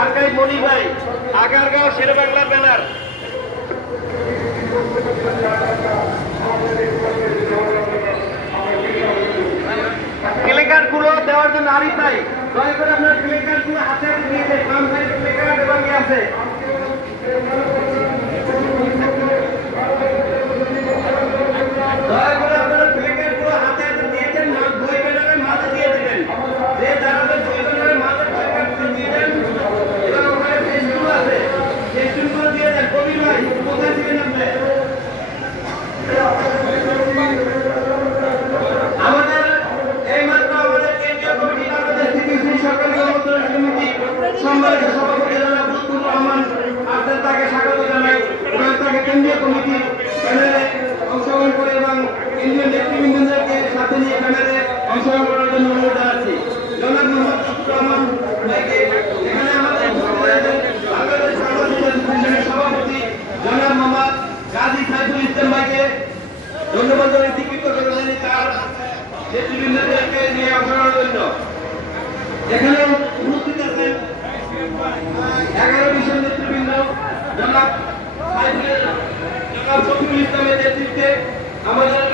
আরকাই মনি ভাই Agargaon শেরেবাংলার banner placard গুলো দেওয়ার জন্য আরই তাই দয়া করে আপনার প্লেকার্ড গুলো হাতে নিয়ে বাম সাইড প্লেকার্ড এবং আছে দয়া করে আপনারা প্লেকার্ড গুলো হাতে দিয়েছেন না দুই ব্যানারের মাঝে দিয়ে দেবেন যে দাঁড়াবে দুই ব্যানারের মাঝে প্লেকার্ড দিয়ে দেন এবং ওখানে ফেসবুক আছে ফেসবুক দিয়ে দেন কবির ভাই কোথায় দিবেন আপনি আমাদের এইমাত্র আমাদের কেন্দ্রীয় কমিটি বাংলাদেশ থেকে সরকারি কর্মচারী সমিতি সম্মানিত সভাপতি জনাব লুৎফুর রহমান আছেন তাকে স্বাগত জানাই এবং তাকে কেন্দ্রীয় কমিটি প্যানেলে অংশগ্রহণ করে এবং কেন্দ্রীয় নেতৃবৃন্দদেরকে সাথে নিয়ে প্যানেলে অংশগ্রহণ করার জন্য অনুরোধ জানাচ্ছি জনাব মোহাম্মদ লুৎফুর রহমান ভাইকে এখানে আমাদের বাংলাদেশ সাংবাদিক অ্যাসোসিয়েশনের সভাপতি জনাব মোহাম্মদ গাজী সাইফুল ইসলাম ভাইকে ধন্যবাদ জানাই স্বীকৃত করেছেন তার নেতৃবৃন্দদেরকে নিয়ে অংশগ্রহণের জন্য এখানে উপস্থিত আছেন 11 বিষয় নেতৃবৃন্দ জনাব শফিকুল ইসলামের নেতৃত্বে আমাদের